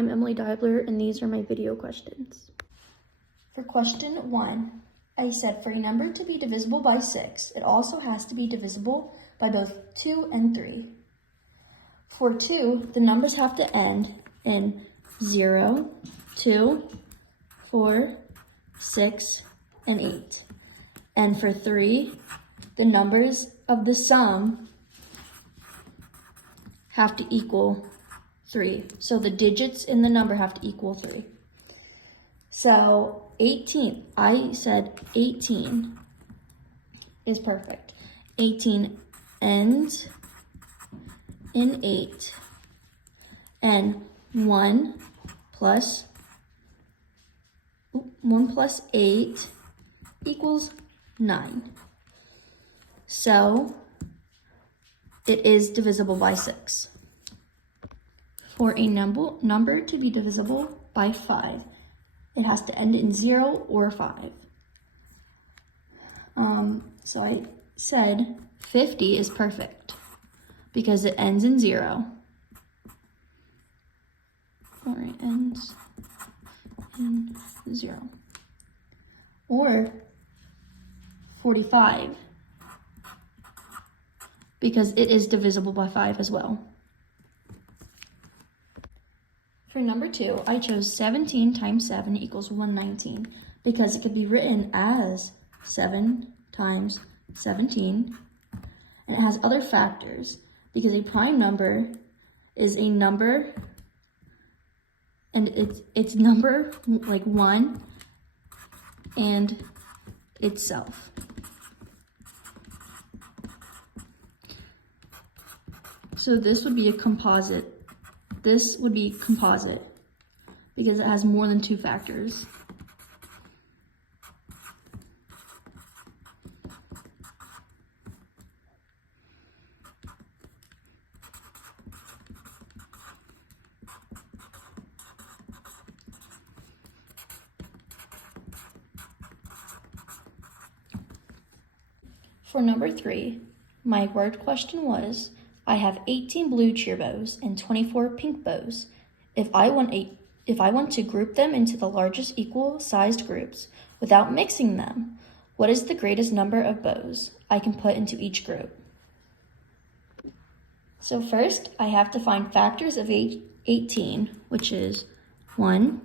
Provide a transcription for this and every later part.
I'm Emily Dibler, and these are my video questions. For question 1, I said for a number to be divisible by 6, it also has to be divisible by both 2 and 3. For 2, the numbers have to end in 0, 2, 4, 6, and 8. And for 3, the numbers of the sum have to equal 3. So the digits in the number have to equal 3. So 18, I said 18 is perfect. 18 ends in 8. And 1 plus 8 equals 9. So it is divisible by 6. For a number to be divisible by 5, it has to end in 0 or 5. So I said 50 is perfect because it ends in 0. Or it ends in 0. Or 45 because it is divisible by 5 as well. For number 2, I chose 17 times 7 equals 119 because it could be written as 7 times 17, and it has other factors because a prime number is a number and it's number like 1 and itself. So this would be a composite. This would be composite because it has more than 2 factors. For number 3, my word question was, I have 18 blue cheer bows and 24 pink bows. If I want to group them into the largest equal-sized groups without mixing them, what is the greatest number of bows I can put into each group? So first, I have to find factors of 18, which is 1,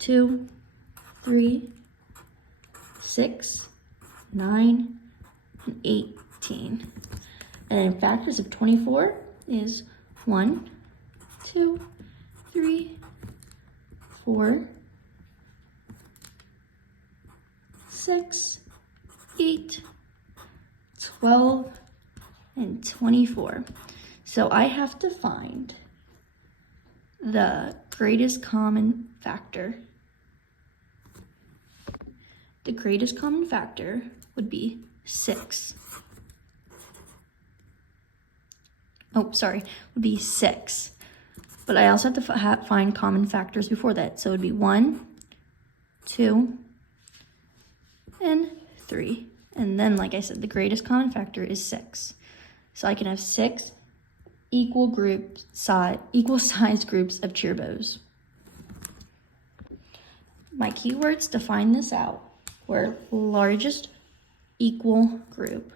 2, 3, 6, 9, and 18. And factors of 24 is 1, 2, 3, 4, 6, 8, 12, and 24. So I have to find the greatest common factor. The greatest common factor would be 6. Would be 6. But I also have to find common factors before that. So it would be 1, 2, and 3. And then, like I said, the greatest common factor is 6. So I can have 6 equal-sized groups of cheer bows. My keywords to find this out were largest equal group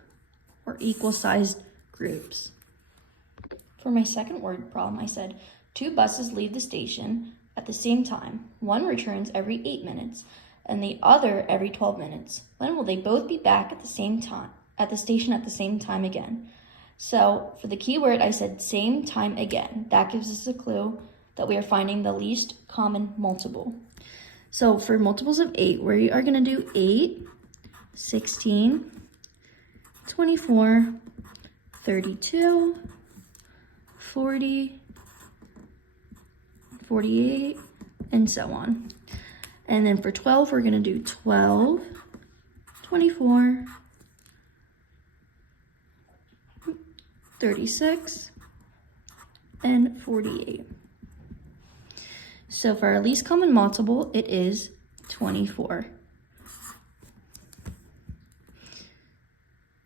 or equal-sized groups. For my second word problem, I said 2 buses leave the station at the same time. One returns every 8 minutes and the other every 12 minutes. When will they both be back at the same time, at the station at the same time again? So for the keyword, I said same time again. That gives us a clue that we are finding the least common multiple. So for multiples of 8, we are going to do 8, 16, 24, 32, 40, 48, and so on. And then for 12, we're going to do 12, 24, 36, and 48. So for our least common multiple, it is 24.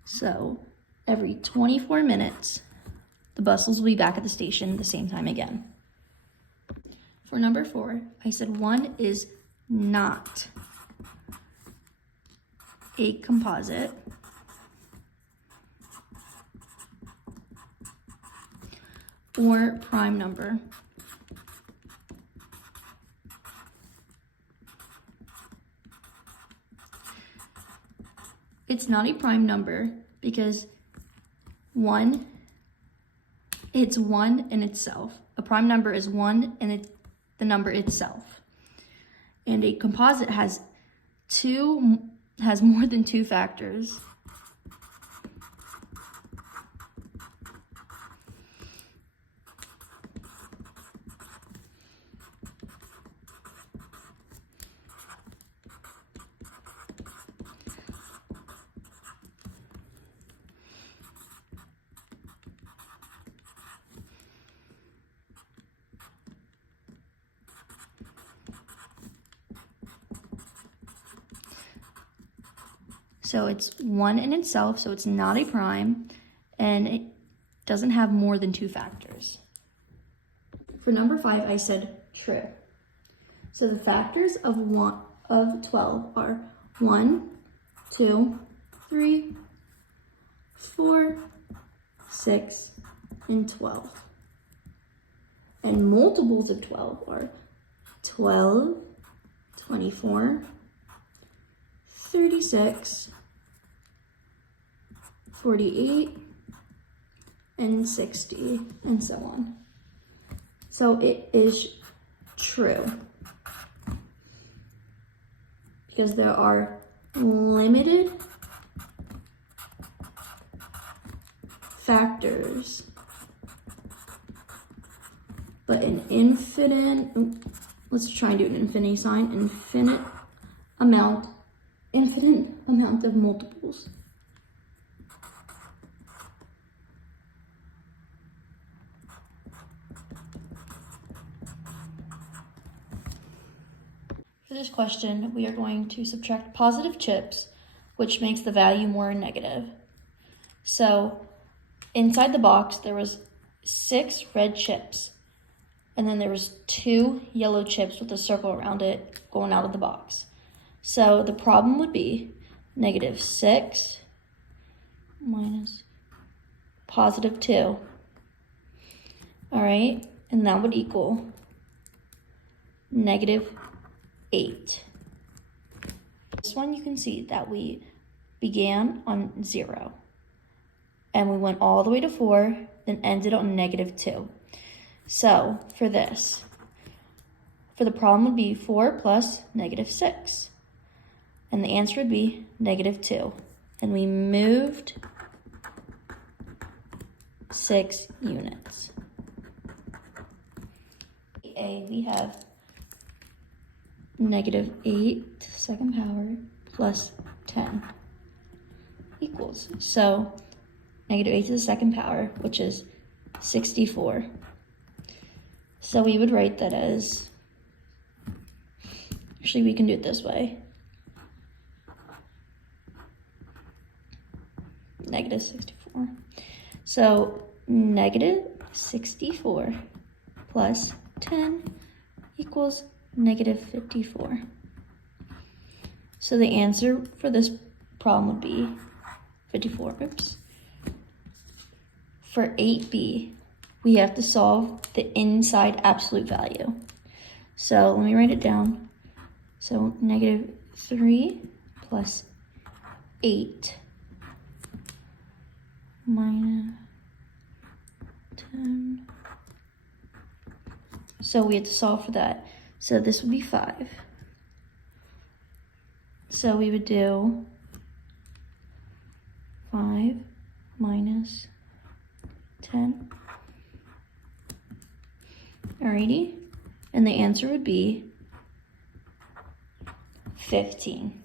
So every 24 minutes, the buses will be back at the station at the same time again. For number 4, I said 1 is not a composite or prime number. It's not a prime number because it's 1 in itself. A prime number is 1 and the number itself. And a composite has more than 2 factors. So it's 1 in itself, so it's not a prime, and it doesn't have more than 2 factors. For number 5, I said true. So the factors of 12 are 1, 2, 3, 4, 6, and 12. And multiples of 12 are 12, 24, 36, 48, and 60, and so on. So it is true because there are limited factors, but an infinite, let's try and do an infinity sign, infinite amount of multiples. For this question, we are going to subtract positive chips, which makes the value more negative. So inside the box, there was 6 red chips, and then there was 2 yellow chips with a circle around it going out of the box. So the problem would be -6 minus +2. All right, and that would equal -8. This one you can see that we began on 0 and we went all the way to 4, then ended on -2. So for the problem would be 4 plus -6. And the answer would be -2. And we moved 6 units. A, we have -8 to the second power plus 10 equals. So -8 to the second power, which is 64. So we would write that as, actually we can do it this way. -64. So -64 plus 10 equals -54. So the answer for this problem would be 54. Oops. For 8b, we have to solve the inside absolute value. So let me write it down. So -3 plus 8 minus 10. So we have to solve for that. So this would be 5. So we would do 5 minus 10. Alrighty. And the answer would be 15.